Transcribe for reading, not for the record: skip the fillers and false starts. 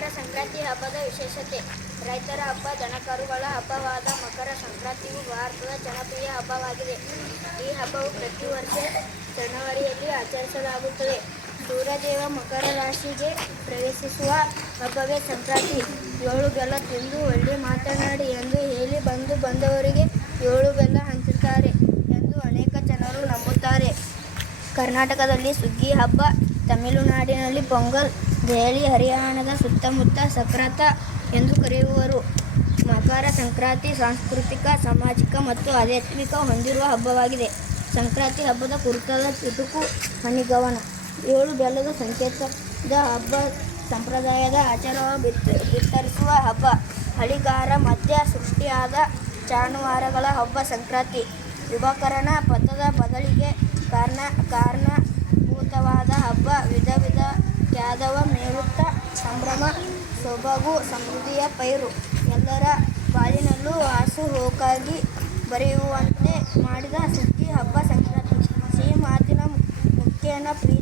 ಮಕರ ಸಂಕ್ರಾಂತಿ ಹಬ್ಬದ ವಿಶೇಷತೆ. ರೈತರ ಹಬ್ಬ, ದನಕರುಗಳ ಹಬ್ಬವಾದ ಮಕರ ಸಂಕ್ರಾಂತಿಯು ಭಾರತದ ಜನಪ್ರಿಯ ಹಬ್ಬವಾಗಿದೆ. ಈ ಹಬ್ಬವು ಪ್ರತಿ ವರ್ಷ ಜನವರಿಯಲ್ಲಿ ಆಚರಿಸಲಾಗುತ್ತದೆ. ಸೂರ್ಯದೇವ ಮಕರ ರಾಶಿಗೆ ಪ್ರವೇಶಿಸುವ ಹಬ್ಬವೇ ಸಂಕ್ರಾಂತಿ. ಏಳು ಬೆಲ್ಲ ತಿಂದು ಒಳ್ಳೆ ಮಾತನಾಡಿ ಎಂದು ಹೇಳಿ ಬಂದವರಿಗೆ ಏಳು ಬೆಲ್ಲ ಹಂಚುತ್ತಾರೆ ಎಂದು ಅನೇಕ ಜನರು ನಂಬುತ್ತಾರೆ. ಕರ್ನಾಟಕದಲ್ಲಿ ಸುಗ್ಗಿ ಹಬ್ಬ, ತಮಿಳುನಾಡಿನಲ್ಲಿ ಪೊಂಗಲ್, ದೆಹಲಿ, ಹರಿಯಾಣದ ಸುತ್ತಮುತ್ತ ಸಕ್ರಾತ ಎಂದು ಕರೆಯುವರು. ಮಕರ ಸಂಕ್ರಾಂತಿ ಸಾಂಸ್ಕೃತಿಕ, ಸಾಮಾಜಿಕ ಮತ್ತು ಆಧ್ಯಾತ್ಮಿಕ ಹೊಂದಿರುವ ಹಬ್ಬವಾಗಿದೆ. ಸಂಕ್ರಾಂತಿ ಹಬ್ಬದ ಕುರಿತಾದ ಚುಟುಕು ಹನಿಗವನ. ಏಳು ಬೆಲ್ಲದ ಸಂಕೇತದ ಹಬ್ಬ, ಸಂಪ್ರದಾಯದ ಆಚಾರವನ್ನು ಬಿತ್ತರಿಸುವ ಹಬ್ಬ, ಹಳಿಗಾರ ಮಧ್ಯ ಸೃಷ್ಟಿಯಾದ ಜಾನುವಾರುಗಳ ಹಬ್ಬ ಸಂಕ್ರಾಂತಿ, ಯುವಕರನ ಪಥದ ಬದಲಿಗೆ ಕಾರಣಭೂತವಾದ ಹಬ್ಬ, ವಿಧ ಕ್ಯಾದವ ಮೇಳುತ್ತಾ ಸಂಭ್ರಮ, ಸೊಬಗು, ಸಮೃದ್ಧಿಯ ಪೈರು, ಎಲ್ಲರ ಬಾಳಿನಲ್ಲೂ ಹಾಸುಹೊಕ್ಕಾಗಿ ಬರೆಯುವಂತೆ ಮಾಡಿದ ಸುಗ್ಗಿ ಹಬ್ಬ ಸಂಕ್ರಾಂತಿ. ಸಿಹಿ ಮಾತಿನ ಮುಖೇನ ಪ್ರೀತಿ